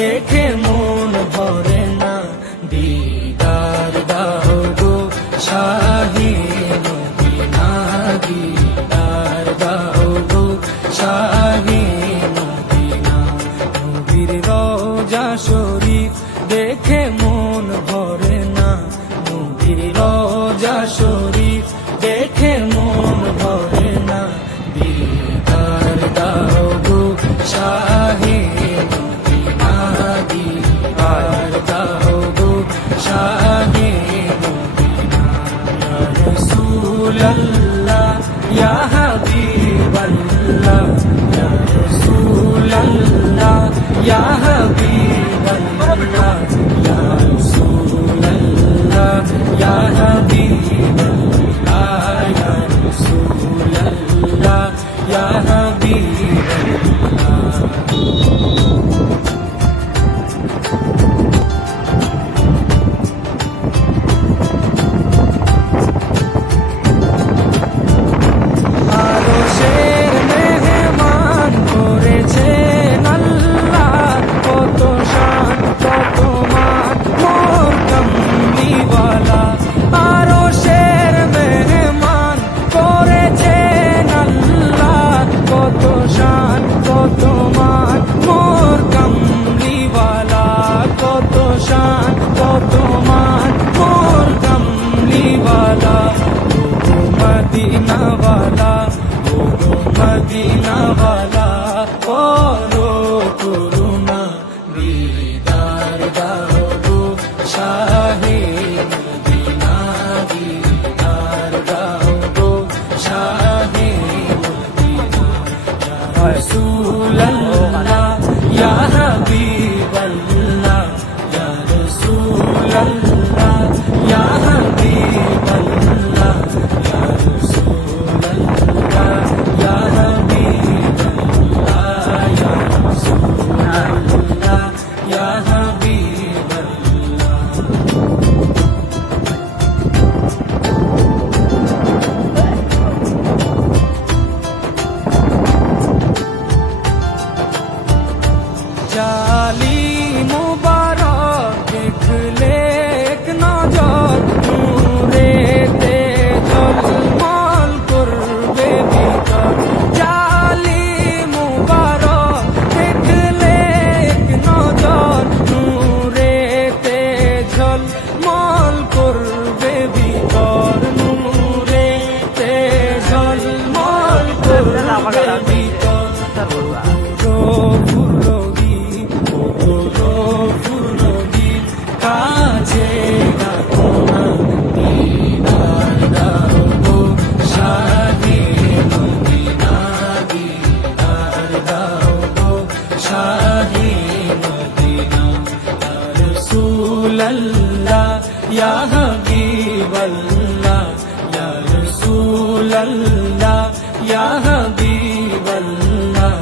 দেখে মন ভরে না। দিদার দাও গো শাহে মদিনা, দিদার দাও গো শাহে মদিনা। নবীর রওজা শরীফ দেখে মন ভরে না। নবীর রওজা শরীফ দেখে মন ভরে না। দিদার দাও গো শাহে মদিনা, দিদার দাও গো শাহে মদিনা। ইয়া রাসূলাল্লাহ ইয়া হাবিবাল্লাহ, ইয়া রাসূলাল্লাহ ইয়া হাবিবাল্লাহ, ইয়া রাসূলাল্লাহ ইয়া হাবিবাল্লাহ, ইয়া রাসূলাল্লাহ ইয়া হাবিবাল্লাহ। আরশের মেহমান করেছেন আল্লাহ, কত শান কত মান মোর কামলিওয়ালা। আরশের মেহমান করেছেন আল্লাহ, কত শান কত মান মোর কামলিওয়ালা, কত শান কত মান মোর কামলিওয়ালা। মদিনা वाला, ओ मदीना वाला, करो करुणा दीदार दाओ गो शाहे मदीना, दीदार दाओ गो शाहे मदीना। या रसूल अल्लाह या हबीब अल्लाह, या रसूल अल्लाह या हबीब अल्लाह, या रसूल अल्लाह या हबीब अल्लाह, या रसूल अल्लाह या हबीब अल्लाह। জালি মুবারক দেখলে এক নজর, নূরেতে ঝলমল করবে ভিতর। জালি মুবারক দেখলে এক নজর, নূরেতে ঝলমল করবে ভিতর, নূরেতে ঝলমল করবে ভিতর। কাছে ডাকো না, দিদার দাও গো শাহে মদিনা, দিদার দাও গো শাহে মদিনা। ইয়া রাসূলাল্লাহ ইয়া হাবিবাল্লাহ, ইয়া রাসূলাল্লাহ ইয়া হাবিবাল্লাহ,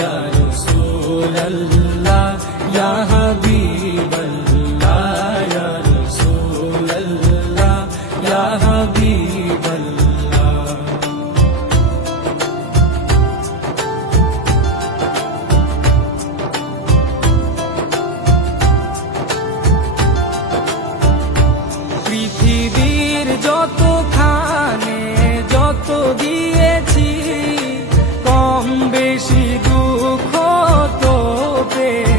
ইয়া রাসূলাল্লাহ ইয়া হাবিবাল্লাহ, ইয়া রাসূলাল্লাহ ইয়া হাবিবাল্লাহ। পৃথিবীর যতখানে যত দিয়েছি, কম বেশি দুঃখ তো পেয়েছি।